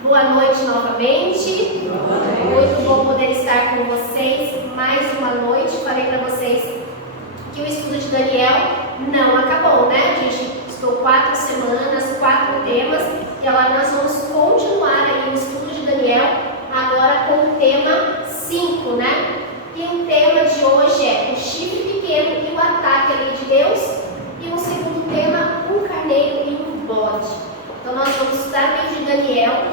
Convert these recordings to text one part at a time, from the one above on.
Boa noite novamente. Muito bom poder estar com vocês mais uma noite. Falei para vocês que o estudo de Daniel não acabou, né? A gente estudou 4 semanas, 4 temas, e agora nós vamos continuar aí o estudo de Daniel, agora com o tema 5, né? E o tema de hoje é o chifre pequeno e o ataque ali de Deus. E o segundo tema, um carneiro e um bode. Então nós vamos estudar o livro de Daniel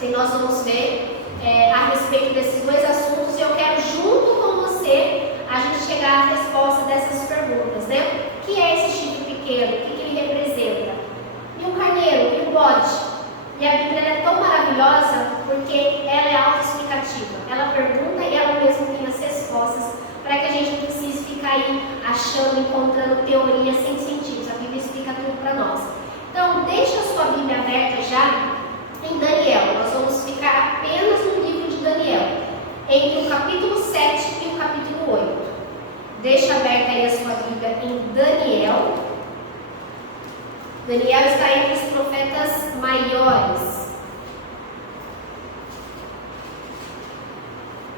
e nós vamos ver a respeito desses dois assuntos. E eu quero, junto com você, a gente chegar à resposta dessas perguntas, né? O que é esse chifre pequeno? O que ele representa? E o carneiro e o bode? E a Bíblia é tão maravilhosa porque ela é autoexplicativa. Ela pergunta e ela mesma tem as respostas para que a gente não precise ficar aí achando, encontrando teorias sem sentido. A Bíblia explica tudo para nós. Então, deixa a sua Bíblia aberta já em Daniel. Nós vamos ficar apenas no livro de Daniel, entre o capítulo 7 e o capítulo 8. Deixa aberta aí a sua Bíblia em Daniel. Daniel está entre os profetas maiores.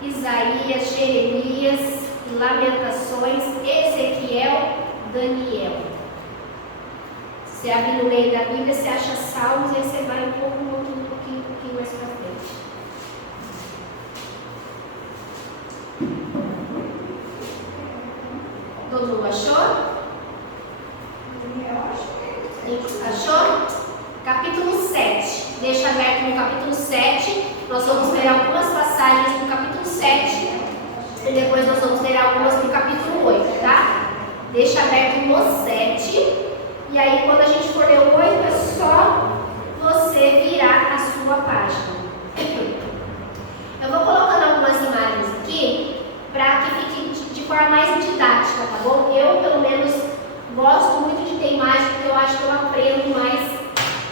Isaías, Jeremias, Lamentações, Ezequiel, Daniel. Você abre no meio da Bíblia, você acha Salmos, e aí você vai um pouquinho mais para frente. Todo mundo achou? Achou? Capítulo 7. Deixa aberto no capítulo 7. Nós vamos ler algumas passagens do capítulo 7 e depois nós vamos ler algumas do capítulo 8, tá? Deixa aberto no 7. E aí, quando a gente for ler o 8, é só você virar a sua página. Eu vou colocando algumas imagens aqui para que fique de forma mais didática, tá bom? Eu, pelo menos, gosto muito de ter imagem porque eu acho que eu aprendo mais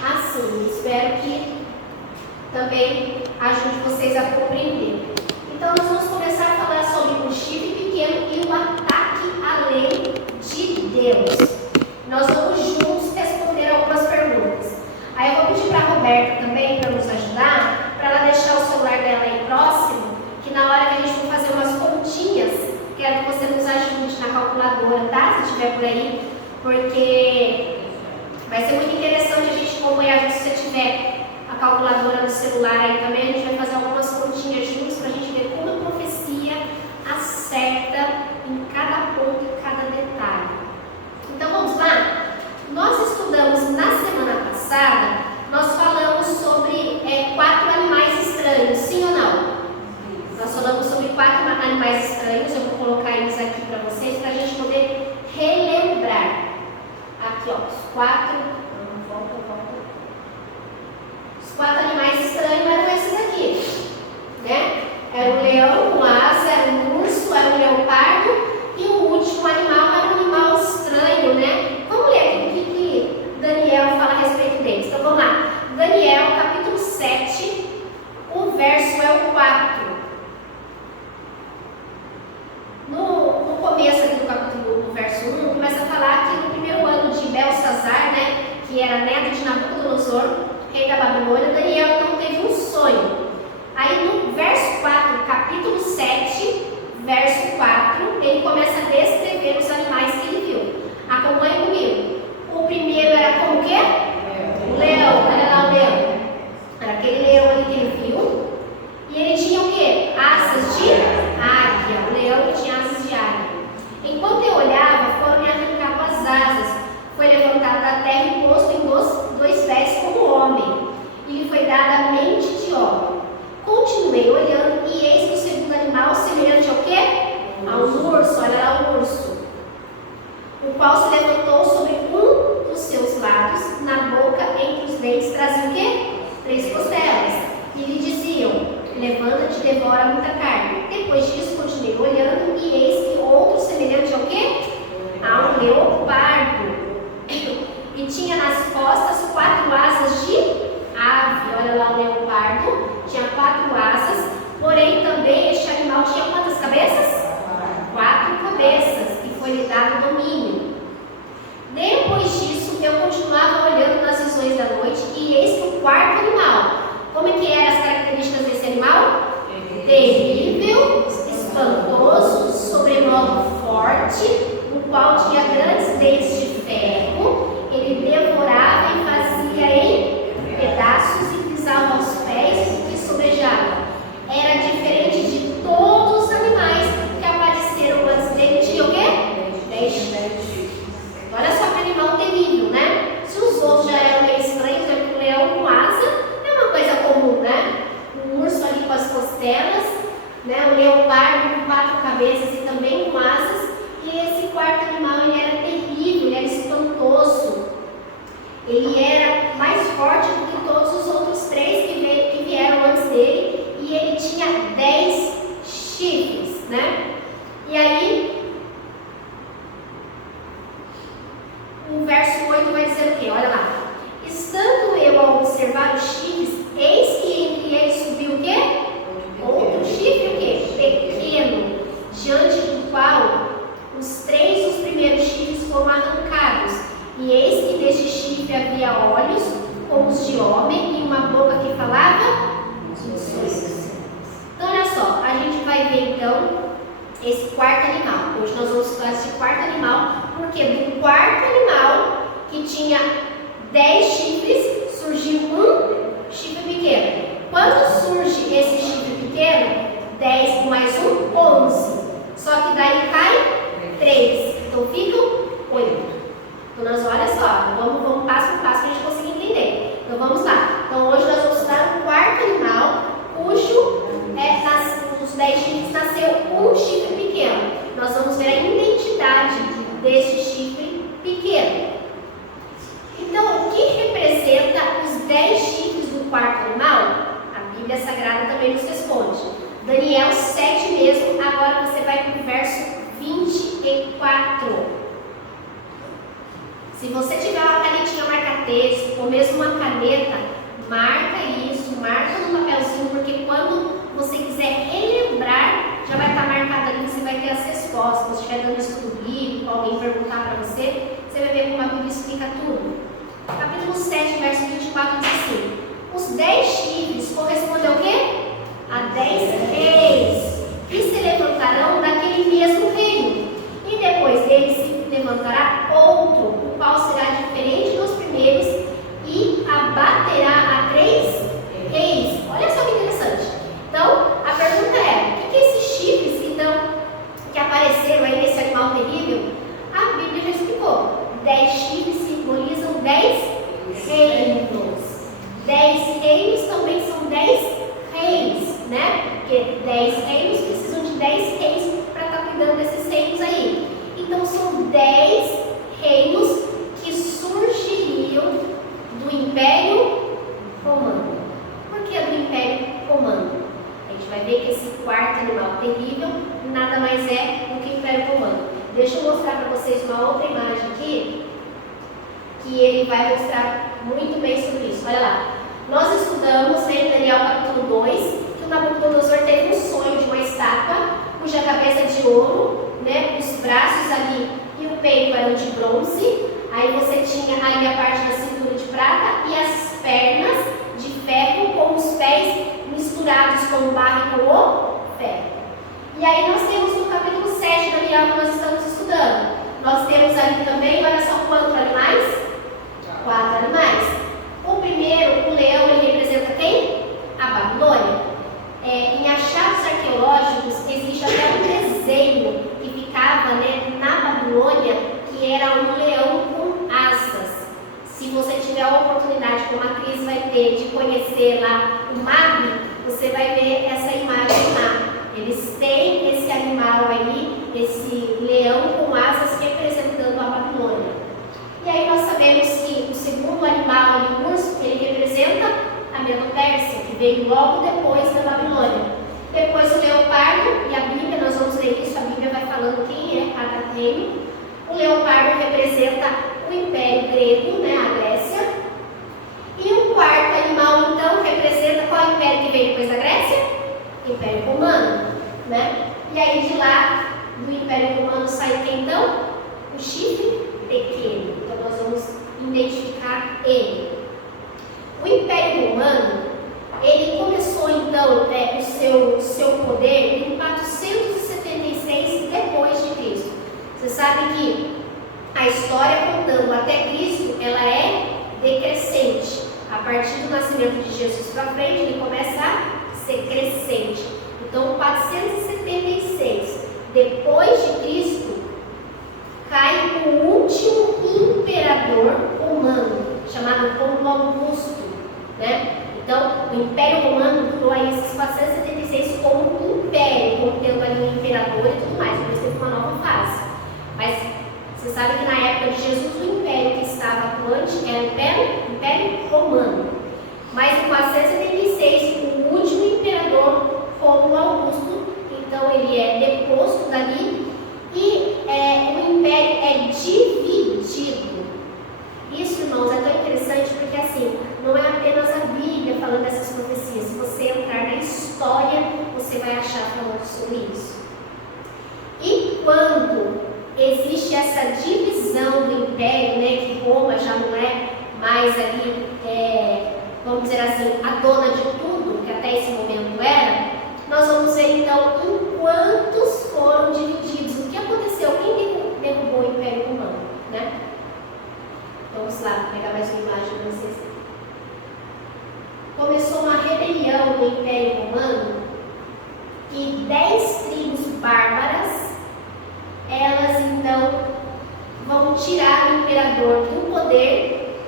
assim. Espero que também ajude vocês a compreender. Então, nós vamos começar a falar sobre o chifre pequeno e o ataque à lei de Deus. Nós vamos juntos responder algumas perguntas. Aí eu vou pedir para a Roberta também para nos ajudar, para ela deixar o celular dela aí próximo, que na hora que a gente for fazer umas continhas, quero que você nos ajude na calculadora, tá? Se estiver por aí, porque vai ser muito interessante a gente acompanhar. Se você tiver a calculadora no celular aí também, a gente vai fazer algumas continhas juntos para a gente ver como a profecia acerta em cada ponto e cada detalhe. Então vamos lá? Nós estudamos na semana passada, nós falamos sobre 4 animais estranhos, sim ou não? Nós falamos sobre 4 animais estranhos, eu vou colocar eles aqui para vocês, para a gente poder relembrar. Aqui, ó, os 4. Volta. Os 4 animais estranhos eram esses aqui, né? Era o leão com asa, era o urso, era o leopardo, e o último animal era um animal estranho, né? Vamos ler aqui o que Daniel fala a respeito deles. Então vamos lá. Daniel, capítulo 7, o verso é o 4. No começo aqui do capítulo, no verso 1, começa a falar que no primeiro ano de Belsazar, né, que era neto de Nabucodonosor, rei da Babilônia, Daniel então teve um sonho. Aí no verso 4, capítulo 7, verso 4, ele começa a descrever os animais que ele viu. Acompanhe comigo. O primeiro era como o quê? O leão. Olha lá o leão. Era aquele leão ali que ele viu. E ele tinha o quê? Asas de águia. O leão que tinha asas de águia. Enquanto eu olhava, foram me arrancado as asas. Foi levantado da terra e posto em 2 pés como homem. E lhe foi dada a mente de homem. Continuei olhando e eis que o segundo animal, semelhante ao quê? A um urso. Olha lá o urso. O qual se levantou sobre um dos seus lados, na boca, entre os dentes, trazia o quê? 3 costelas. E lhe diziam: levanta-te e devora muita carne. Depois disso, continuei olhando e eis que outro semelhante ao quê? A um leopardo. E tinha nas costas 4 asas de ave. Olha lá o leopardo. Tinha 4 asas. Porém, também este animal tinha quantas cabeças? 4 cabeças. E foi-lhe dado domínio. Depois disso, eu continuava olhando nas visões da noite e eis que o 4º animal. Como é que costelas, né? O leopardo com 4 cabeças e também com asas. E esse quarto animal ele era terrível, ele era espantoso. Ele era mais forte do que todos os outros 3 que vieram antes dele. E ele tinha 10 chifres, né? E aí, o verso 8 vai dizer o quê? Olha lá. Estando eu a observar os chifres, eis que entre eles subiu o quê? Outro chifre o quê? Pequeno, diante do qual os 3 dos primeiros chifres foram arrancados. E eis que neste chifre havia olhos como os de homem e uma boca que falava sonhos. Então olha só, a gente vai ver então esse quarto animal. Hoje nós vamos estudar esse quarto animal, porque do quarto animal que tinha 10 chifres, surgiu um chifre pequeno. Quando surge esse chifre pequeno, 10 mais 1, 11. Só que daí cai 3. Então ficam 8. Então nós, olha só, vamos passo por passo para a gente conseguir entender. Então vamos lá. Então hoje nós vamos estudar o quarto animal, cujo dos 10 chifres nasceu um chifre pequeno. Nós vamos ver a identidade desse chifre pequeno. Então, o que representa os 10 chifres do quarto animal? A Bíblia Sagrada também nos responde. Daniel 7 mesmo, agora você vai para o verso 24. Se você tiver uma canetinha marca-texto ou mesmo uma caneta, marca isso, marca no papelzinho, porque quando você quiser relembrar, já vai estar marcado ali, você vai ter as respostas. Se estiver dando estudo bíblico, alguém perguntar para você, você vai ver como a Bíblia explica tudo. Capítulo 7, verso 24 diz assim: os 10 chifres correspondem ao quê? A 10 reis, que se levantarão daquele mesmo reino. E depois dele se levantará outro, o qual será diferente dos primeiros, e abaterá a 3 reis. Olha só que interessante. Então, a pergunta é: o que esses chifres então, que apareceram aí nesse animal terrível? A Bíblia já explicou. 10 chifres simbolizam 10 reinos. 10 reinos também são 10 reis, né? Porque 10 reinos precisam de 10 reis para estar cuidando desses reinos aí. Então são 10 reinos que surgiriam do Império Romano. Por que do Império Romano? A gente vai ver que esse quarto animal terrível nada mais é do que o Império Romano. Deixa eu mostrar para vocês uma outra imagem aqui, que ele vai mostrar muito bem sobre isso. Olha lá. Nós estudamos em Daniel capítulo 2, que o Nabucodonosor teve um sonho de uma estátua, cuja cabeça de ouro, né, os braços ali e o peito eram de bronze. Aí você tinha ali a parte da cintura de prata e as pernas de ferro, com os pés misturados com o barro e com o ferro. E aí nós temos no capítulo 7 da Daniel que nós estamos estudando. Nós temos ali também, olha só quantos animais? 4 animais. O primeiro, o leão, ele representa quem? A Babilônia. Em achados arqueológicos, existe até um desenho que ficava, né, na Babilônia, que era um leão com asas. Se você tiver a oportunidade, como a Cris vai ter, de conhecer lá o MAB, você vai ver essa imagem lá. Eles têm esse animal aí, esse leão com asas representando a Babilônia. E aí nós sabemos que o segundo animal ali, o urso, ele representa a Medo-Pérsia, que veio logo depois da Babilônia. Depois o leopardo, e a Bíblia, nós vamos ler isso, a Bíblia vai falando quem é cada reino. O leopardo representa o Império Grego, né, a Grécia. E o quarto animal, então, representa qual império que veio depois da Grécia? O Império Romano, né? E aí de lá, do Império Romano, sai quem então? O chifre pequeno. Então nós vamos identificar ele. O Império Romano, ele começou então o seu poder em 476 depois de Cristo. Você sabe que a história contando até Cristo, ela é decrescente. A partir do nascimento de Jesus para frente, ele começa a ser crescente. Então, 476 depois de Cristo, cai o último imperador romano, chamado Rômulo Augusto, né? Então, o Império Romano durou aí esses 476 como império, como tendo ali um imperador e tudo mais, depois teve uma nova fase. Mas você sabe que na época de Jesus o império que estava atuante era o Império Romano. Mas em 476, o último imperador, Rômulo Augusto, então ele é deposto dali e o império é dividido. Isso, irmãos, é tão interessante porque assim, não é apenas a Bíblia falando dessas profecias. Se você entrar na história, você vai achar falando sobre isso. E quando existe essa divisão do império, né, que Roma já não é mais ali, vamos dizer assim, a dona de tudo, que até esse momento era, nós vamos ver então em quantos foram divididos. O que aconteceu? Quem derrubou o Império Romano, né? Vamos lá, pegar mais uma imagem para vocês. Começou uma rebelião no Império Romano e 10 tribos bárbaras, elas então vão tirar o imperador do poder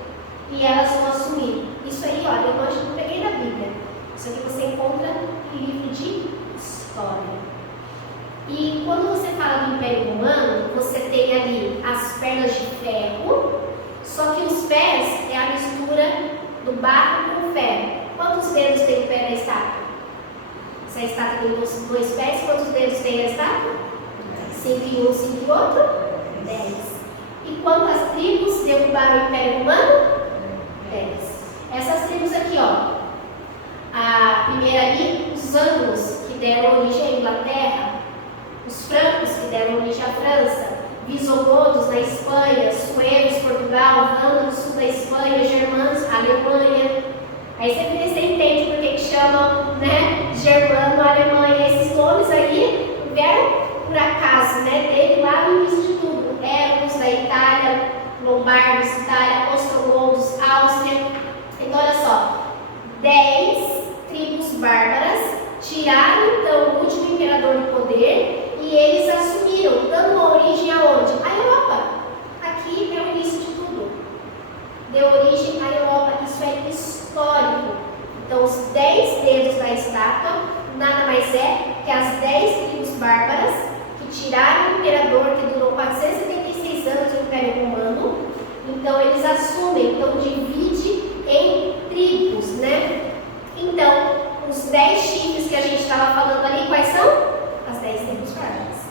e elas vão assumir. Isso aí, olha, eu não peguei da Bíblia. Isso aqui você encontra em livro de história. E quando você fala do Império Romano, você tem ali as pernas de ferro, só que os pés é a mistura do barro com o ferro. Quantos dedos tem o pé da estátua? Se a estátua tem dois pés, quantos dedos tem a estátua? 5 em um, 5 em outro? 10. E quantas tribos derrubaram o Império Romano? 10. Essas tribos aqui, ó. A primeira ali, os ângulos, que deram origem à Inglaterra, os francos, que deram origem à França, visigodos na Espanha, suevos, Portugal, vândalos, sul da Espanha, germanos, Alemanha. Aí você entende por que chamam, né, germano, Alemanha. Esses nomes aí vieram por acaso, né? Teve lá no início de tudo. Éramos da Itália, lombardos, Itália, ostrogodos, Áustria. Então, olha só, 10 tribos bárbaras tiraram então o último imperador do poder e eles assumiram, dando uma origem aonde? A Europa. Aqui é o início de tudo. Deu origem à Europa. Isso é histórico. Então, os 10 dedos da estátua nada mais é que as 10 tribos bárbaras que tiraram o imperador que durou 476 anos o Império Romano. Então, eles assumem, então divide em tribos, né? Então, os 10 chifres que a gente estava falando ali, quais são? As 10 tribos bárbaras.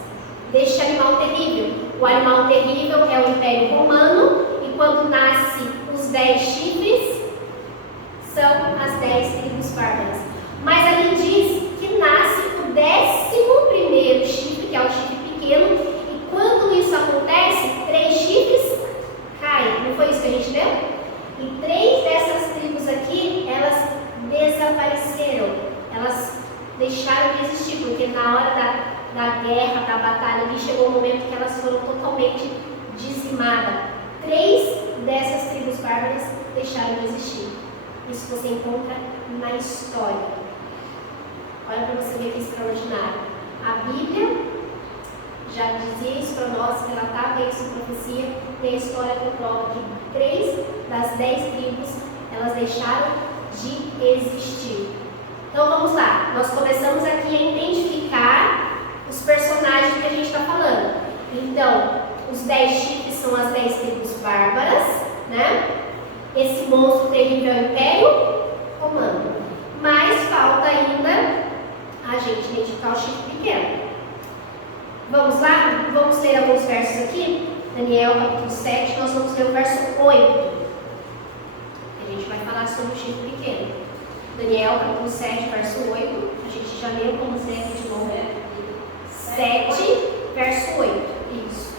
Deste animal terrível. O animal terrível é o Império Romano, e quando nasce os 10 chifres, são as 10 tribos bárbaras. Mas ali diz que nasce o 11º chifre, que é o chifre pequeno, e quando isso acontece, 3 chifres caem. Não foi isso que a gente deu? E 3 dessas tribos aqui, elas desapareceram. Elas deixaram de existir, porque na hora da guerra, da batalha, ali chegou o momento que elas foram totalmente dizimadas. 3 dessas tribos bárbaras deixaram de existir. Isso você encontra na história. Olha para você ver que extraordinário. A Bíblia já dizia isso para nós, relatava isso em profecia, e a história comprova que 3 das 10 tribos, elas deixaram de existir. Então vamos lá, nós começamos aqui a identificar os personagens que a gente está falando. Então, os 10 chifres são as 10 tribos bárbaras, né? Esse monstro terrível é o Império Romano. Mas falta ainda a gente identificar o chifre pequeno. Vamos lá? Vamos ler alguns versos aqui. Daniel capítulo 7, nós vamos ler o verso 8. A gente vai falar sobre o chifre pequeno. Daniel capítulo 7, verso 8. A gente já leu, vamos ler aqui de novo. 7, verso 8. Isso.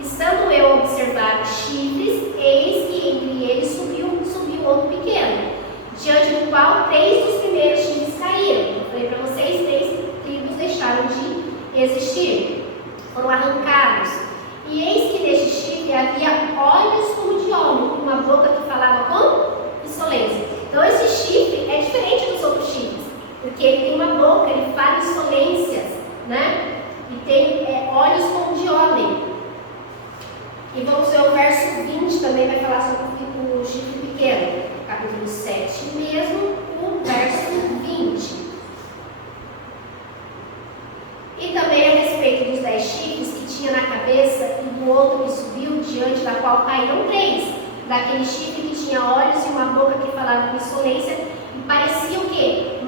Estando eu a observar os chifres, eis que entre eles subiu outro pequeno, diante do qual 3 dos primeiros chifres caíram. Eu falei para vocês, 3 tribos deixaram de existir, foram arrancados. E eis que neste chifre havia olhos como de homem, e uma boca que falava com insolência. Então esse chifre é diferente dos outros chifres, porque ele tem uma boca, ele fala insolências, né? E tem olhos como de homem. E vamos ver o verso 20, também vai falar sobre o chifre pequeno. Capítulo 7 mesmo, o verso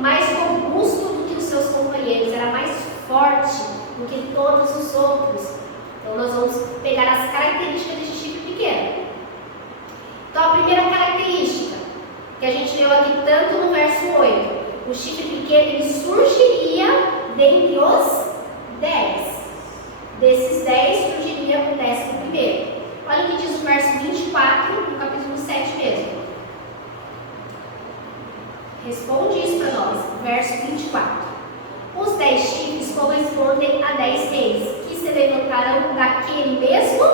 mais robusto do que os seus companheiros, era mais forte do que todos os outros. Então nós vamos pegar as características desse chifre pequeno. Então a primeira característica que a gente leu aqui tanto no verso 8, o chifre pequeno ele surgiria dentre os 10. Desses 10 surgiria o 11º. Olha o que diz o verso 24 do capítulo 7 mesmo. Responde isso para nós, verso 24. Os 10 chifres correspondem a 10 reis, que se levantarão daquele mesmo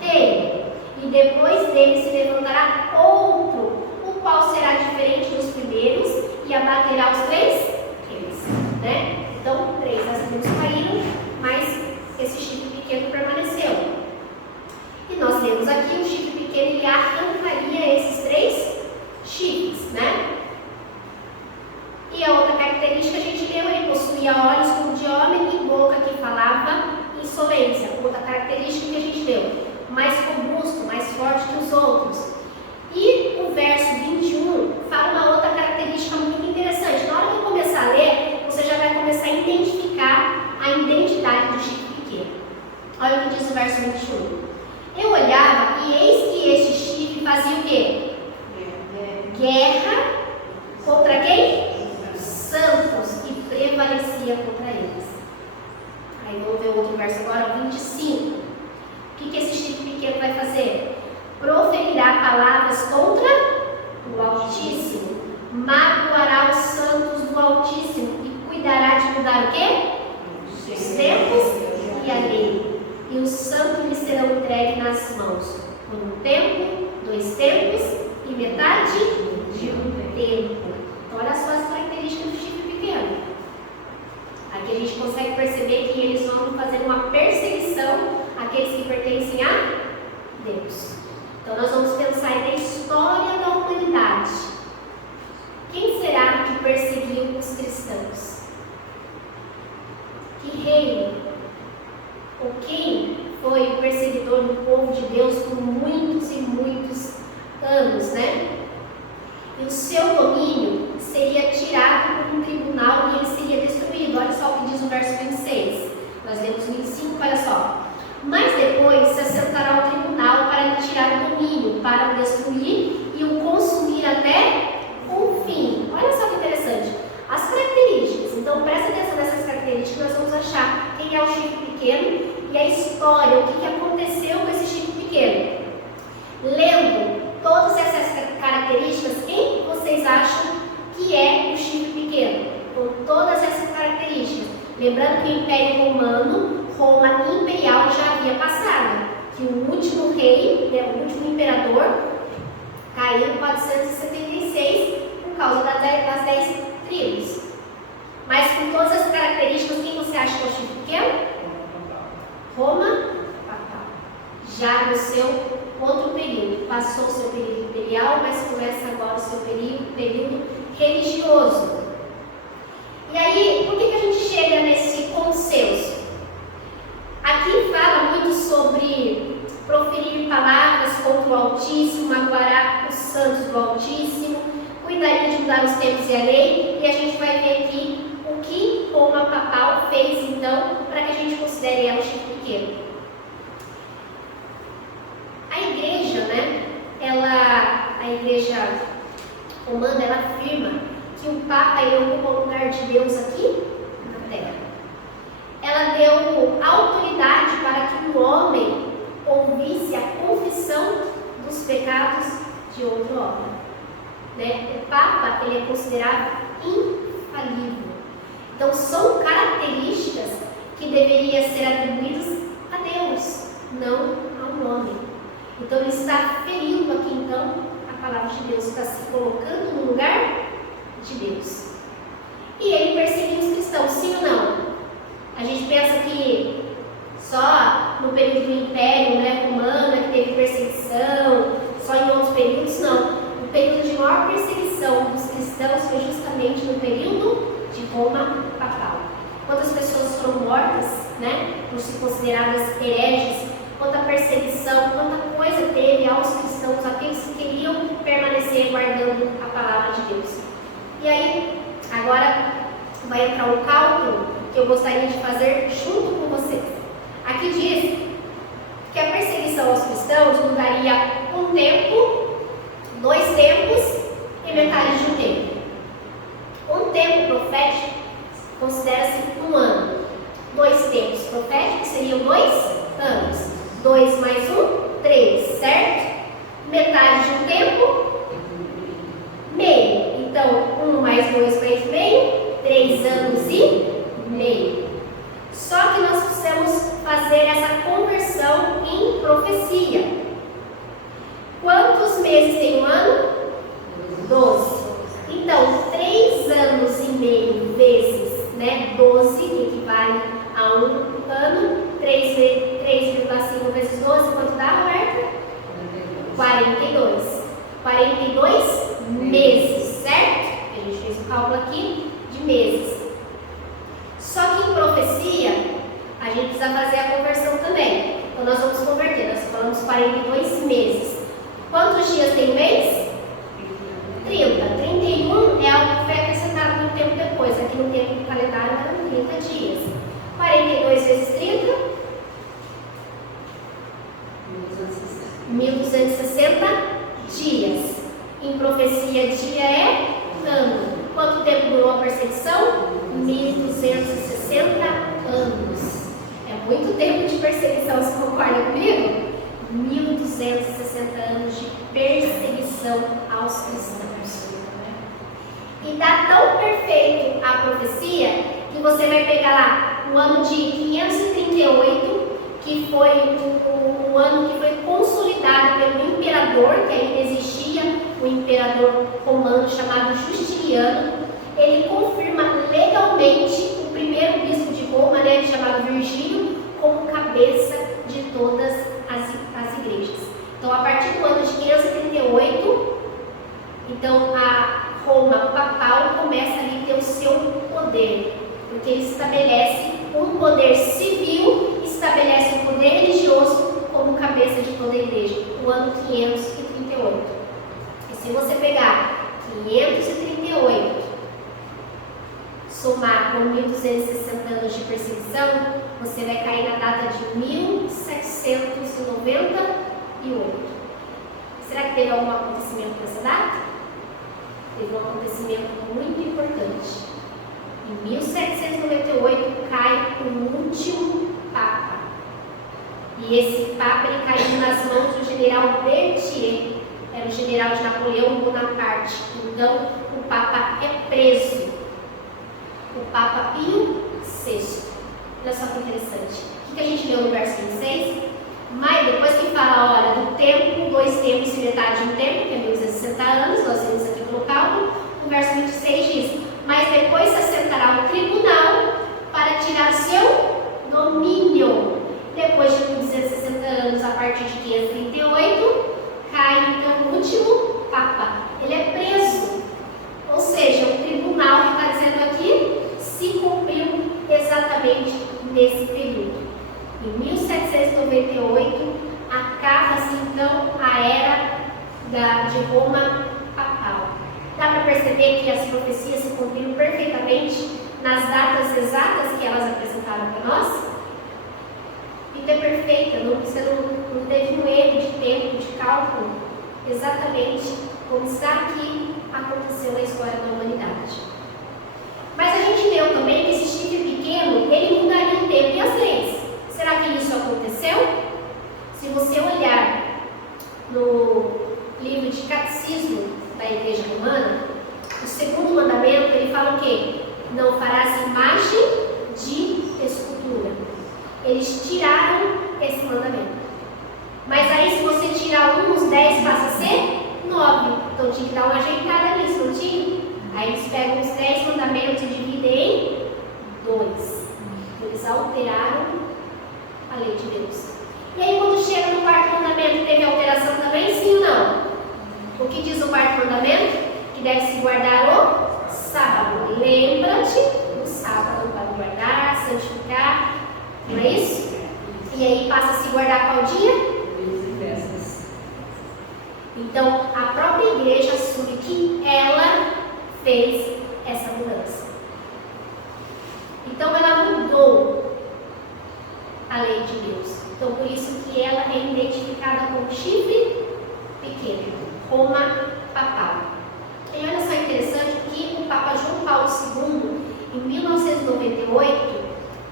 reino, e depois dele se levantará outro, o qual será diferente dos primeiros, e abaterá os 3 reis. Né? Então, 3 assassinos caíram, mas esse chifre pequeno permaneceu. E nós lemos aqui, o chifre pequeno ele arrancaria esses 3 chifres, né? E a outra característica a gente leu, ele possuía olhos como de homem e boca que falava insolência. Outra característica que a gente leu, mais robusto, mais forte que os outros. E o verso 21 fala uma outra característica muito interessante. Na hora que eu começar a ler, você já vai começar a identificar a identidade do chifre pequeno. Olha o que diz o verso 21. Eu olhava e eis que este chifre fazia o quê? Guerra contra quem? Santos, e prevalecia contra eles. Aí vamos ver o outro verso agora, o 25. O que esse chifre pequeno vai fazer? Proferirá palavras contra o Altíssimo, magoará os santos do Altíssimo e cuidará de mudar o quê? Os tempos e a lei. E os santos lhe serão entregues nas mãos, por um tempo, 2 tempos e metade de um tempo. Então, olha só as características do chifre pequeno. Aqui a gente consegue perceber que eles vão fazer uma perseguição àqueles que pertencem a Deus. Então, nós vamos pensar na história da humanidade. Quem será que perseguiu os cristãos? Que rei? Ou quem foi o perseguidor do povo de Deus por muitos e muitos anos, né? E o seu domínio seria tirado por um tribunal e ele seria destruído. Olha só o que diz o verso 26. Nós lemos 25, olha só. Mas depois se assentará o tribunal para lhe tirar o domínio, para o destruir e o consumir até o fim. Olha só que interessante. As características. Então presta atenção nessas características, nós vamos achar quem é o chifre pequeno e a história, o que aconteceu com esse chifre pequeno. Lendo todas essas características, quem vocês acham que é o chifre pequeno? Com todas essas características. Lembrando que o Império Romano, Roma Imperial já havia passado. Que o último rei, né, o último imperador, caiu em 476 por causa das 10 tribos. Mas com todas as características, quem você acha que é o chifre pequeno? Roma Papal. Já no seu outro período. Passou o seu período imperial, mas começa agora o seu período religioso. E aí, por que a gente chega nesse consenso? Aqui fala muito sobre proferir palavras contra o Altíssimo, magoará os santos do Altíssimo, cuidaria de mudar os tempos e a lei, e a gente vai ver aqui o que Roma Papal fez, então, para que a gente considere ela um chifre pequeno. A igreja, né, a igreja romana, ela afirma que o Papa ele ocupa o lugar de Deus aqui na Terra. Ela deu autoridade para que o homem ouvisse a confissão dos pecados de outro homem. Né? O Papa ele é considerado infalível. Então são características que deveriam ser atribuídas a Deus, não ao homem. Então ele está ferindo aqui então a palavra de Deus, está se colocando no lugar de Deus. E ele perseguiu os cristãos, sim ou não? A gente pensa que só no período do Império, né, Romano que teve perseguição, só em outros períodos, não. O período de maior perseguição dos cristãos foi justamente no período de Roma Papal. Quantas pessoas foram mortas, né, por se consideradas hereges, quanta perseguição, quanta coisa teve aos cristãos, aqueles que queriam permanecer guardando a palavra de Deus. E aí, agora vai entrar um cálculo que eu gostaria de fazer junto com vocês. Aqui diz que a perseguição aos cristãos duraria um tempo, 2 tempos e metade de um tempo. Um tempo profético considera-se um ano. 2 tempos proféticos seriam 2 anos. 2 mais 1, 3, certo? Metade de um tempo, meio. Então, 1 mais 2 mais meio, 3 anos e meio. Só que nós precisamos fazer essa conversão em profecia. Quantos meses tem um ano? 12. Então, 3 anos e meio vezes 12, que equivale a um ano. 3,5 vezes 12, quanto dá, Roberta? 42. 42 meses, certo? A gente fez o cálculo aqui de meses. Só que em profecia, a gente precisa fazer a conversão também. Então, nós vamos converter. Nós falamos 42 meses. Quantos dias tem mês? 30. 31 é algo que foi acrescentado no tempo depois. Aqui no tempo do calendário eram 30 dias. 42 vezes 30? 1260 dias. Em profecia, dia é ano. Quanto tempo durou a perseguição? 1260 anos. É muito tempo de perseguição, você concorda comigo? 1260 anos de perseguição aos cristãos. E dá tão perfeito a profecia que você vai pegar lá o ano de 538, que foi o ano que foi consolidado pelo imperador, que ainda existia, o imperador romano chamado Justiniano. Ele confirma legalmente o primeiro bispo de Roma, chamado Virgílio, como cabeça de todas as igrejas. Então, a partir do ano de 538, então a Roma papal começa ali a ter o seu poder, porque ele estabelece um poder civil, estabelece um poder religioso como cabeça de toda a igreja, no ano 538. E se você pegar 538, somar com 1260 anos de perseguição, você vai cair na data de 1798. Será que teve algum acontecimento nessa data? Teve um acontecimento muito importante. Em 1798 cai o último Papa. E esse Papa ele caiu nas mãos do general Berthier. Era o general de Napoleão Bonaparte. Então o Papa é preso. O Papa Pio VI. Olha só que interessante. O que a gente leu no verso 26? Mas depois que fala, olha, do tempo, 2 tempos e metade de um tempo, que é 1260 anos, nós vemos aqui pelo cálculo, o verso 26 diz: mas depois se assentará o tribunal para tirar seu domínio. Depois de 1260 anos, a partir de 538, cai então o último Papa. Ele é preso. Ou seja, o tribunal que está dizendo aqui se cumpriu exatamente nesse período. Em 1798, acaba-se então a era de Roma papal. Dá para perceber que as profecias se cumpriram perfeitamente nas datas exatas que elas apresentaram para nós? Bíblia é perfeita, você não teve um erro de tempo, de cálculo, exatamente como está aqui aconteceu na história da humanidade. Mas a gente leu também que esse chifre pequeno, ele mudaria o tempo e as leis. Será que isso aconteceu? Se você olhar no livro de Catecismo da Igreja Romana, o segundo mandamento, ele fala o quê? Não farás imagem de escultura. Eles tiraram esse mandamento. Mas aí se você tirar um, os 10 passa a ser 9. Então tinha que dar uma ajeitada nisso, não tinha? Aí eles pegam os 10 mandamentos e dividem em 2. Eles alteraram a lei de Deus. E aí quando chega no quarto mandamento, teve alteração também? Sim ou não? O que diz o quarto mandamento? Que deve se guardar o sábado. Lembra-te do sábado para guardar, santificar, não é isso? E aí passa a se guardar qual dia? Então a própria igreja assume que ela fez essa mudança. Então, por isso que ela é identificada como chifre pequeno, Roma papal. E olha só interessante que o Papa João Paulo II, em 1998,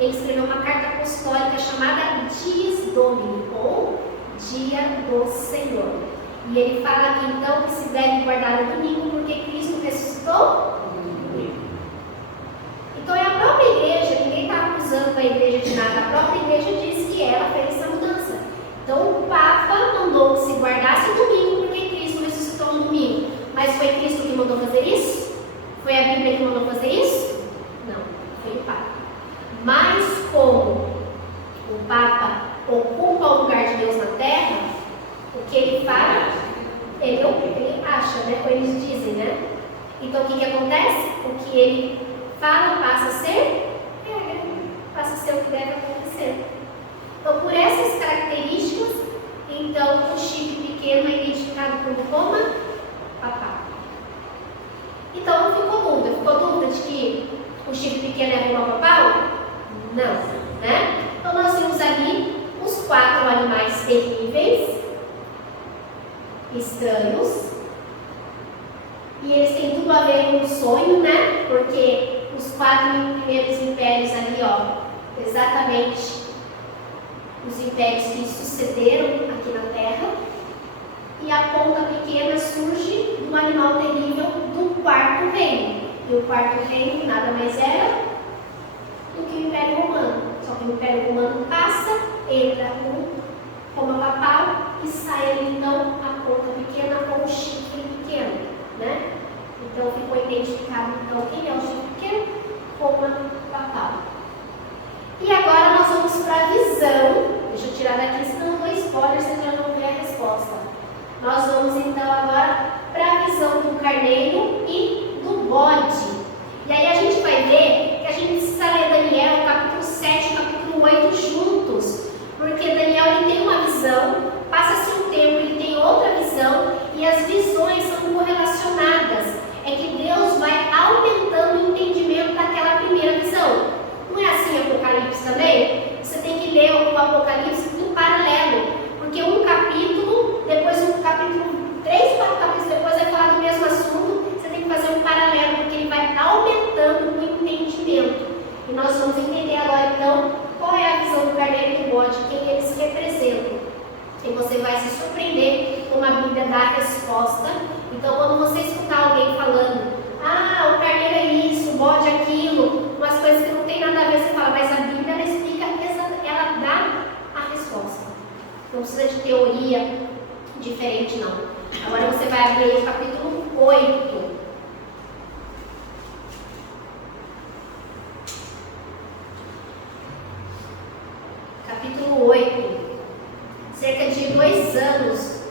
ele escreveu uma carta apostólica chamada Dies Domini, ou Dia do Senhor. E ele fala que então que se deve guardar o domingo porque Cristo ressuscitou. Então é a própria igreja, ninguém está acusando a igreja de nada, a própria igreja diz que ela fez essa mudança. Então o Papa mandou que se guardasse o domingo porque Cristo ressuscitou no domingo. Mas foi Cristo que mandou fazer isso? Foi a Bíblia que mandou fazer isso? Não, foi o Papa. Mas como o Papa ocupa o lugar de Deus na terra, o que ele fala, ele acha, né? Ou eles dizem, né? Então o que acontece? O que ele fala passa a ser regra, passa a ser o que deve acontecer. Então, por essas características, então o chifre pequeno é identificado como Roma papal. Então ficou dúvida de que o chifre pequeno é Roma papal? Não, né? Então nós temos ali os 4 animais terríveis, estranhos, e eles têm tudo a ver com o sonho, né? Porque os 4 primeiros impérios ali, ó, exatamente os impérios que sucederam aqui na Terra, e a ponta pequena surge de um animal terrível do 4º reino. E o 4º reino nada mais era do que o Império Romano. Só que o Império Romano passa, entra no Roma papal e sai ali então a ponta pequena com o chifre pequeno, né? Então ficou identificado então quem é o chifre pequeno? Roma papal. E agora nós vamos para a visão. Deixa eu tirar daqui, senão eu dou spoiler, você já não vê a resposta. Nós vamos então agora para a visão do carneiro e do bode. E aí a gente vai ver que a gente precisa ler Daniel, capítulo 7 e capítulo 8 juntos. Porque Daniel ele tem uma visão, passa-se um tempo, ele tem outra visão, e as visões são correlacionadas. É que Deus vai aumentando o entendimento daquela primeira visão. Não é assim Apocalipse também? Você tem que ler o Apocalipse em paralelo. Porque um capítulo, depois um capítulo, 3, 4 capítulos depois vai falar do mesmo assunto. Você tem que fazer um paralelo, porque ele vai aumentando o entendimento. E nós vamos entender agora então qual é a visão do carneiro e do bode, quem eles representam. E você vai se surpreender como a Bíblia dá a resposta. Então, quando você escutar alguém falando, o carneiro é isso, o bode é aquilo, umas coisas que não tem nada a ver, você fala, mas a Bíblia ela explica, ela dá a resposta. Não precisa de teoria diferente, não. Agora você vai abrir aí o capítulo 8. Capítulo 8. Cerca de 2 anos,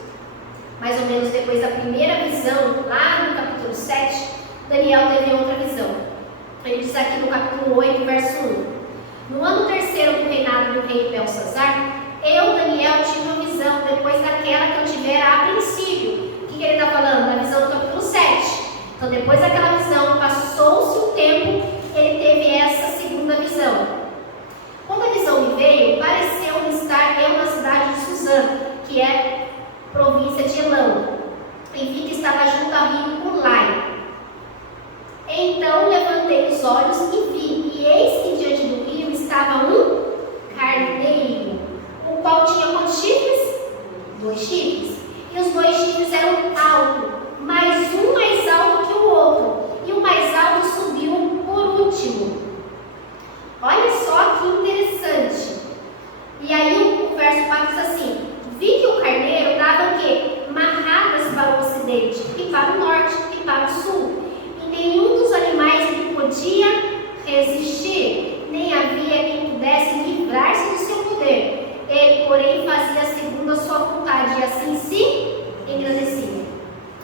mais ou menos depois da primeira visão, lá no capítulo 7, Daniel teve outra visão. Ele diz aqui no capítulo 8, verso 1. No ano 3º do reinado do rei Belsazar, eu, Daniel, tive uma visão depois daquela que eu tivera a princípio. O que ele está falando? Da visão do capítulo 7. Então, depois daquela visão, passou-se o tempo, ele teve essa segunda visão. Quando a visão me veio, pareceu-me estar eu na cidade de Suzã, que é província de Elão, e vi que estava junto ao rio Ulai. Então levantei os olhos e vi, e eis que diante do rio estava um carneiro, o qual tinha quantos chifres? 2 chifres. E os 2 chifres eram altos, mas um mais alto que o outro, e o mais alto subiu por último. Olha só que interessante. E aí o verso 4 diz assim: vi que o carneiro dava o quê? Marradas para o ocidente, e para o norte, e para o sul. E nenhum dos animais lhe podia resistir, nem havia quem pudesse livrar-se do seu poder. Ele, porém, fazia segundo a sua vontade, e assim se engrandecia.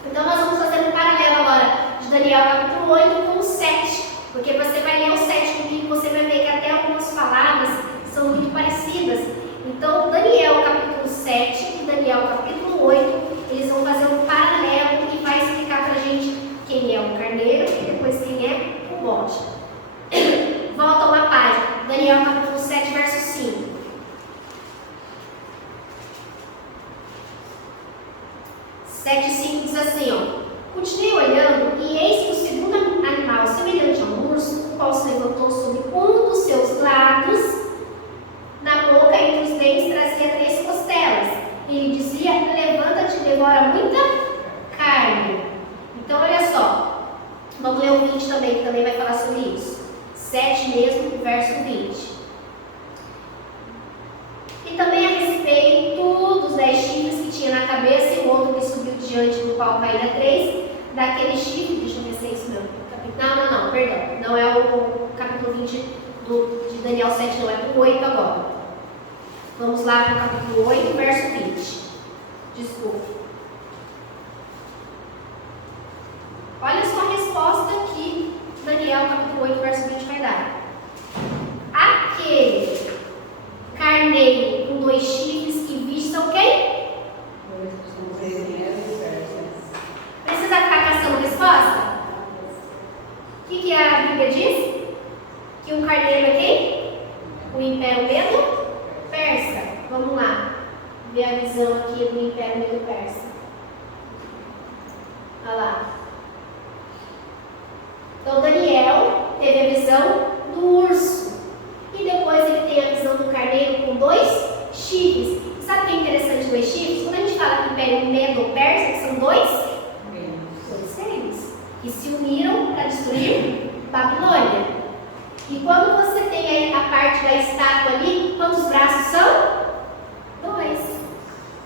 Então nós vamos fazer um paralelo agora de Daniel capítulo 8 com o 7. Porque você vai ler o 7 comigo, você vai ver que até algumas palavras são muito parecidas. Então, Daniel capítulo 7 e Daniel capítulo 8, eles vão fazer um paralelo que vai explicar pra gente quem é o carneiro e depois quem é o bode. Volta uma página, Daniel capítulo 7, verso 5. 7,5 diz assim, ó. Continuei olhando e eis que o segundo animal, semelhante a um urso, o qual se levantou sobre um dos seus lados, na boca entre os dentes trazia 3 costelas. E ele dizia, levanta-te, devora muita carne. Então, olha só. Vamos ler o 20 também, que também vai falar sobre isso. 7 mesmo, verso 20. E também a respeito dos 10 chifres que tinha na cabeça e o outro que subiu diante do qual caíra 3, daquele chifre, deixa eu ver se é isso mesmo. Não, perdão. Não é o capítulo 20 de Daniel 7, não, é o 8 agora. Vamos lá para o capítulo 8, verso 20. Desculpe. Olha só a resposta que Daniel, capítulo 8, verso 20 vai dar. Aquele carneiro com 2 chifres que viste são quem? Precisa ficar caçando resposta? O que a Bíblia diz? Que o carneiro é quem? O Império Medo-Persa. Vamos lá. Ver a visão aqui do Império Medo-Persa. Olha lá. Então Daniel teve a visão do urso. E depois ele tem a visão do carneiro com 2 chifres. Sabe o que é interessante 2 chifres? Quando a gente fala do Império Medo-Persa, que são 2 reinos que se uniram para destruir Babilônia. E quando você tem aí a parte da estátua ali, quantos braços são? 2.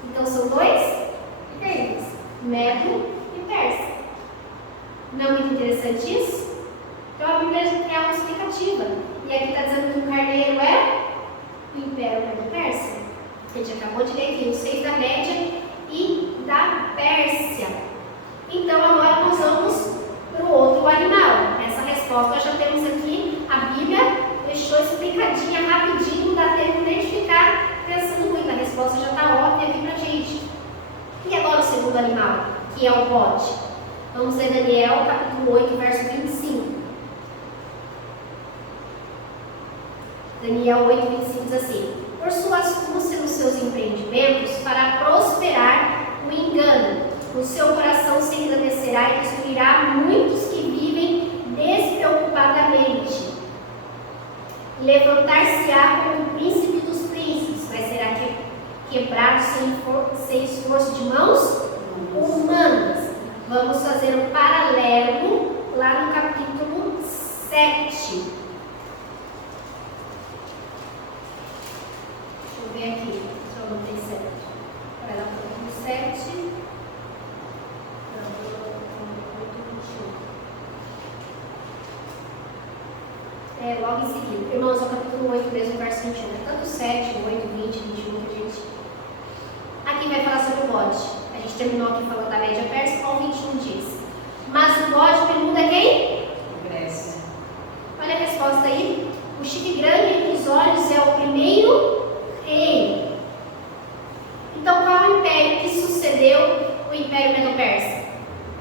Então são 2 reinos, Medo e Persa. Não é muito interessante isso? Então a Bíblia é uma explicativa. E aqui está dizendo que o carneiro é o Império Medo-Persa. A gente acabou de ler aqui os 6 da Média e da Pérsia. Então agora nós vamos para o outro animal. Essa resposta nós já temos aqui, a Bíblia deixou explicadinha rapidinho, dá tempo de identificar, pensando muito. A resposta já está óbvia aqui para a gente. E agora o segundo animal, que é o bode. Vamos ler Daniel, capítulo 8, verso 25. Daniel 8, 25 diz assim: por sua astúcia nos seus empreendimentos, para prosperar o engano, o seu coração se engrandecerá e destruirá muitos que vivem despreocupadamente. Levantar-se-á como o príncipe dos príncipes, mas será quebrado sem esforço de mãos humanas. Vamos fazer um paralelo lá no capítulo 7. Deixa eu ver aqui, se eu anotei certo. Vai lá para o capítulo 7. Logo em seguida. Irmãos, é o capítulo 8 mesmo, verso 21. É tanto 7, 8, 20, 21 que a gente... Aqui vai falar sobre o bode. A gente terminou aqui falando da Média Persa, ao 21 diz. Mas o bode pergunta quem? Grécia. Olha a resposta aí. O chifre grande entre os olhos é o primeiro rei. Então, qual é o império que sucedeu o Império Medo-Persa?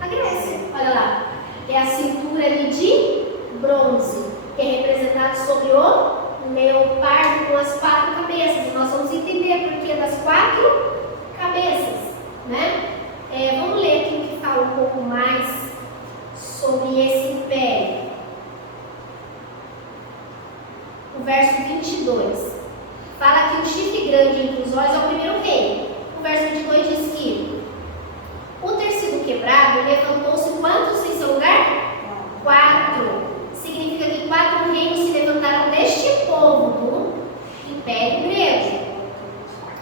A Grécia. Olha lá. É a cintura ali de bronze, que é representado sobre o leopardo com as 4 cabeças. Nós vamos entender por que das 4 cabeças, né? Vamos ler aqui o que fala um pouco mais sobre esse império. O verso 22 fala que o chifre grande entre os olhos é o primeiro rei. O verso 22 diz que o ter sido quebrado, levantou-se quantos em seu lugar? 4. Significa que 4 reinos se levantaram deste povo do Império Grego,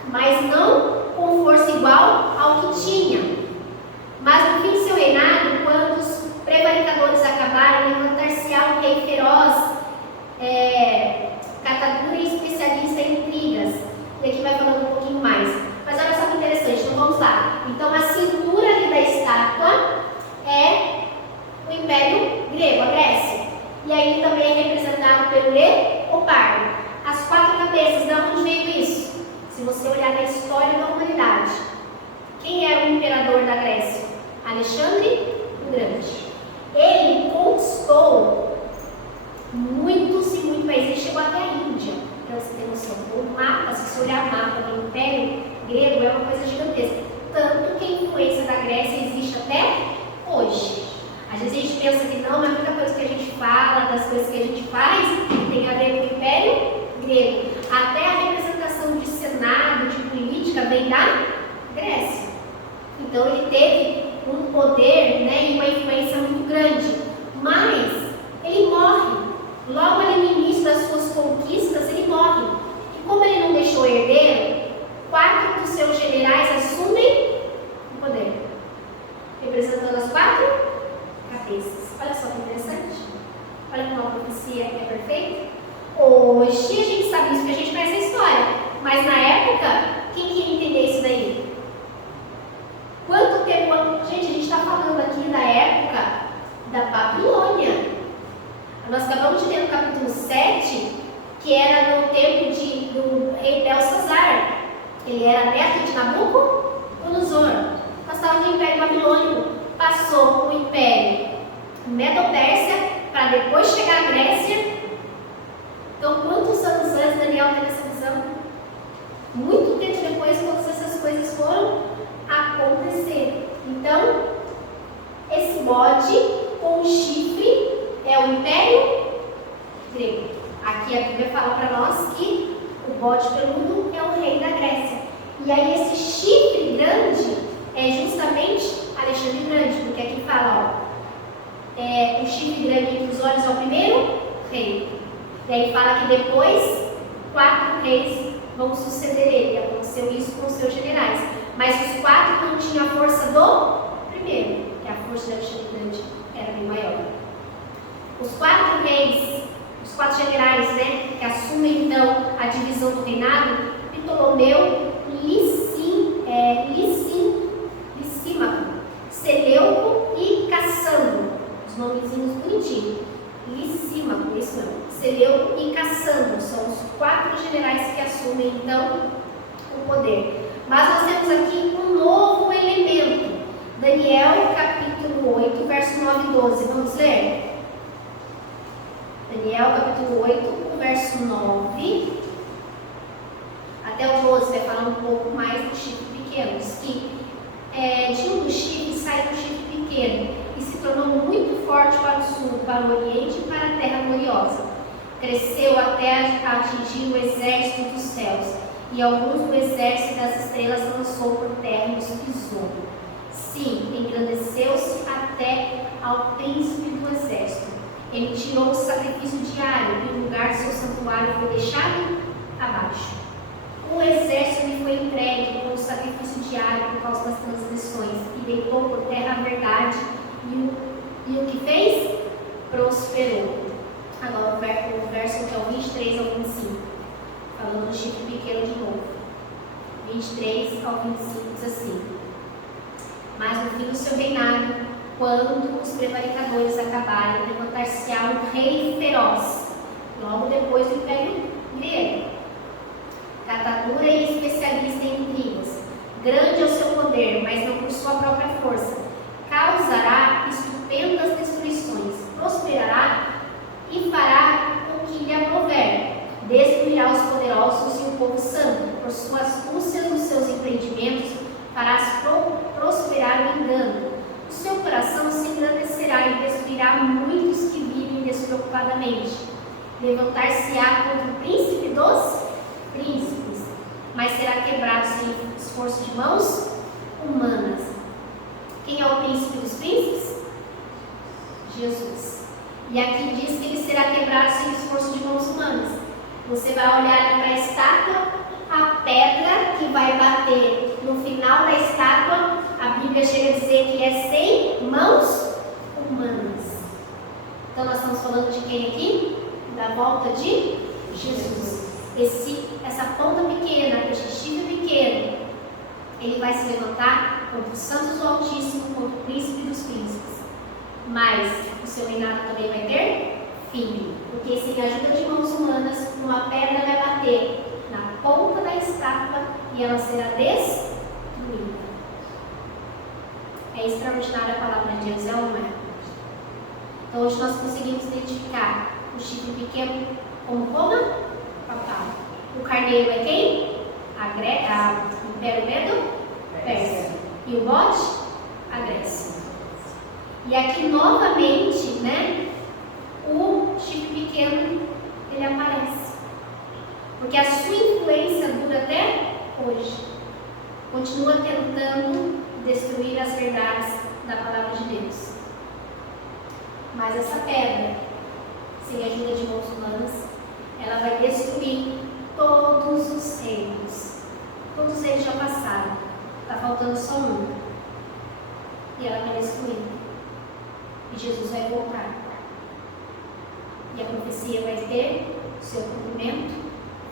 mas não com força igual ao que tinha. Mas no fim de seu reinado, quando os prevaricadores acabaram, levantar-se-á um rei feroz, catadura e especialista em intrigas. E aqui vai falando um pouquinho mais. Mas olha só que interessante, então vamos lá. Então a cintura ali da estátua é o Império Grego, a Grécia. E aí também é representado pelo leopardo. As 4 cabeças, de onde veio isso? Se você olhar na história da humanidade, quem era o imperador da Grécia? Alexandre o Grande. Ele conquistou muitos e muitos países. Ele chegou até a Índia, para você ter noção. O mapa, se você olhar o mapa do Império Grego, é uma coisa gigantesca. Tanto tanto que a influência da Grécia existe até hoje. Às vezes a gente pensa que não, mas muita coisa que a gente fala, das coisas que a gente faz, tem a ver com o Império Grego. Até a representação de Senado, de política, vem da Grécia. Então ele teve um poder, né, e uma influência muito grande. Mas ele morre. Logo ali no início das suas conquistas, ele morre. E como ele não deixou herdeiro, 4 dos seus generais assumem o poder, representando as 4 cabeças. Olha só que interessante. Olha como a profecia é perfeita. Hoje a gente sabe isso porque a gente conhece a história. Mas na época, quem queria entender isso daí? Quanto tempo... Gente, a gente está falando aqui da época da Babilônia. Nós acabamos de ler no capítulo 7, que era no tempo do rei Belsazar. Ele era neto de Nabucodonosor. Nós estávamos no Império Babilônico. Passou o Império Medo-Pérsia para depois chegar à Grécia. Então, quantos anos antes Daniel teve essa visão? Muito tempo depois, todas essas coisas foram acontecer. Então, esse bode com chifre é o Império Grego. Aqui a Bíblia fala para nós que o bode peludo é o rei da Grécia. E aí esse chifre grande é justamente Alexandre Grande, porque aqui fala, ó, o chifre grande entre os olhos é o primeiro rei. E aí fala que depois 4 reis vão suceder ele. Aconteceu isso com os seus generais. Mas os 4 não tinham a força do primeiro, que a força de Alexandre Grande era bem maior. Os 4 reis, os 4 generais, né, que assumem então a divisão do reinado, Ptolomeu, Licímaco, Seleuco e Cassandro. Os nomezinhos bonitinhos. Licímaco, isso não. Seleuco e Cassandro são os 4 generais que assumem então o poder. Mas nós temos aqui um novo elemento. Daniel capítulo 8, verso 9 e 12. Vamos ler? Daniel capítulo 8, verso 9 até o 12, vai falar um pouco mais do chifre pequeno. Diz que de um dos chifres saiu um chifre pequeno e se tornou muito forte para o sul, para o oriente e para a terra gloriosa. Cresceu até atingir o exército dos céus, e alguns do exército das estrelas lançou por terra e os pisou. Sim, engrandeceu-se até ao príncipe do exército. Ele tirou o sacrifício diário e o lugar de seu santuário foi deixado abaixo. O exército lhe foi entregue com o sacrifício diário por causa das transgressões e deitou por terra a verdade e o que fez? Prosperou. Agora o verso que é o 23 ao 25, falando do chifre pequeno de novo. 23 ao 25 diz assim: mas no fim do seu reinado, quando os prevaricadores acabarem, levantar-se-á um rei feroz, logo depois do Império Grego, catadura e especialista em intrigas. Grande é o seu poder, mas não por sua própria força. Causará estupendas destruições, prosperará e fará o que lhe aprouver. Destruirá os poderosos e o povo santo. Por sua astúcia nos seus empreendimentos, farás prosperar o engano. O seu coração se engrandecerá e destruirá muitos que vivem despreocupadamente. Levantar-se-á contra o príncipe dos príncipes, mas será quebrado sem esforço de mãos humanas. Quem é o príncipe dos príncipes? Jesus. E aqui diz que ele será quebrado sem esforço de mãos humanas. Você vai olhar para a estátua, a pedra que vai bater no final da estátua, a Bíblia chega a dizer que é sem mãos humanas. Então nós estamos falando de quem aqui? Da volta de Jesus. Essa ponta pequena, esse chifre pequeno, ele vai se levantar contra os santos do Altíssimo, contra o príncipe dos príncipes. Mas o seu reinado também vai ter fim, porque sem a ajuda de mãos humanas, uma pedra vai bater na ponta da estátua e ela será destruída. É extraordinária a palavra de Deus, é ou não é? Então hoje nós conseguimos identificar o chifre pequeno como papai. O carneiro é quem? O Império Medo-Pérsia. E o bode? A Grécia. E aqui novamente, né, o chifre pequeno, ele aparece. Porque a sua influência dura até hoje. Continua tentando destruir as verdades da palavra de Deus. Mas essa pedra, sem a ajuda de mãos humanas, ela vai destruir todos os reinos. Todos eles já passaram. Está faltando só um. E ela vai destruir. E Jesus vai voltar. E a profecia vai ter o seu cumprimento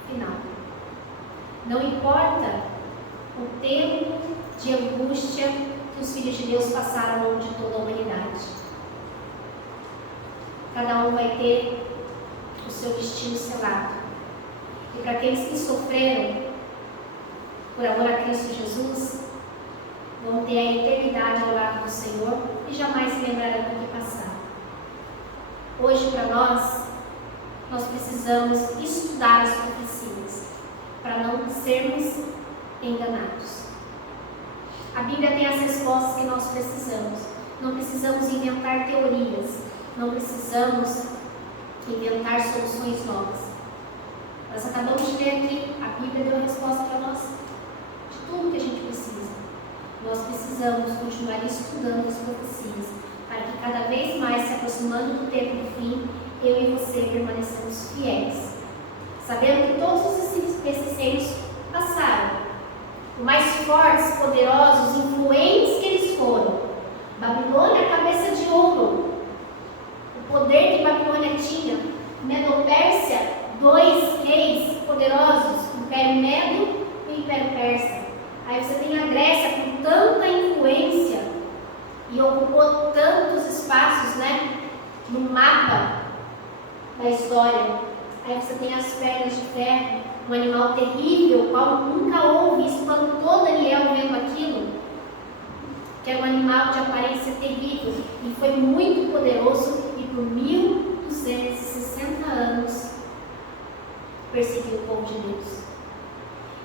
final. Não importa o tempo de angústia que os filhos de Deus passaram ao longo de toda a humanidade. Cada um vai ter o seu destino selado. E para aqueles que sofreram por amor a Cristo Jesus, vão ter a eternidade ao lado do Senhor e jamais se lembrarão do que passaram. Hoje, para nós precisamos estudar as profecias para não sermos enganados. A Bíblia tem as respostas que nós precisamos. Não precisamos inventar teorias. Não precisamos inventar soluções novas. Nós acabamos de ver aqui, a Bíblia deu a resposta para nós de tudo que a gente precisa. Nós precisamos continuar estudando as profecias para que cada vez mais, se aproximando do tempo do fim, eu e você permaneçamos fiéis, sabendo que todos esses reinos passaram. Os mais fortes, poderosos, influentes que eles foram. Babilônia, cabeça de ouro. O poder que Babilônia tinha. Medo-Pérsia, 2 reis poderosos, o Império Medo e o Império Persa. Aí você tem a Grécia com tanta influência e ocupou tantos espaços, né, no mapa da história. Aí você tem as pernas de ferro, um animal terrível, qual nunca houve, espantou Daniel vendo aquilo, que era um animal de aparência terrível e foi muito poderoso e por 1260 anos perseguiu o povo de Deus.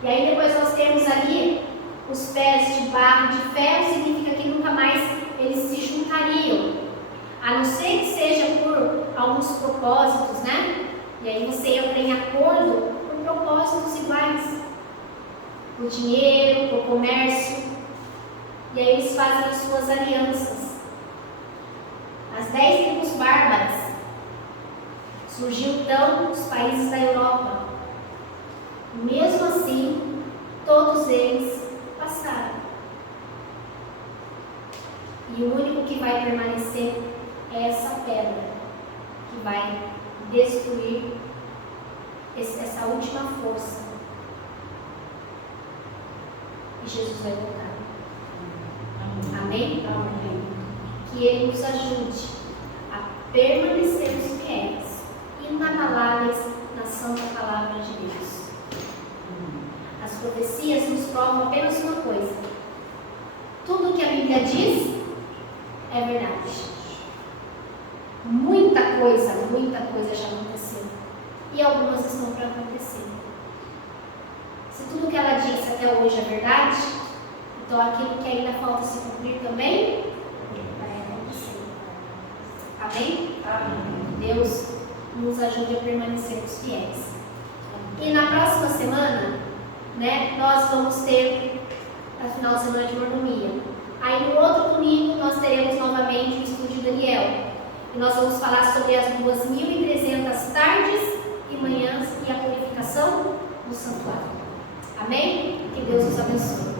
E aí depois nós temos ali os pés de barro, de ferro, significa que nunca mais eles se juntariam, a não ser que seja por alguns propósitos, né? E aí você entra em acordo por propósitos iguais, por dinheiro, por comércio, e aí eles fazem as suas alianças. As 10 tribos bárbaras surgiu então os países da Europa. Mesmo assim, todos eles passaram. E o único que vai permanecer é essa pedra, que vai destruir essa última força. E Jesus vai voltar. Amém? Amém? Que Ele nos ajude a permanecermos fiéis, inabaláveis na santa palavra de Deus. As profecias nos provam apenas uma coisa: tudo o que a Bíblia diz é verdade. Muita coisa já aconteceu. E algumas estão para acontecer. Se tudo que ela disse até hoje é verdade, então aquilo que ainda falta se cumprir também vai acontecer. Amém? Amém. Deus nos ajude a permanecermos fiéis. E na próxima semana, né, nós vamos ter a final de semana de mordomia. Aí no outro domingo nós teremos novamente o estudo de Daniel. E nós vamos falar sobre as 2.300 tardes e manhãs e a purificação do santuário. Amém? Que Deus nos abençoe.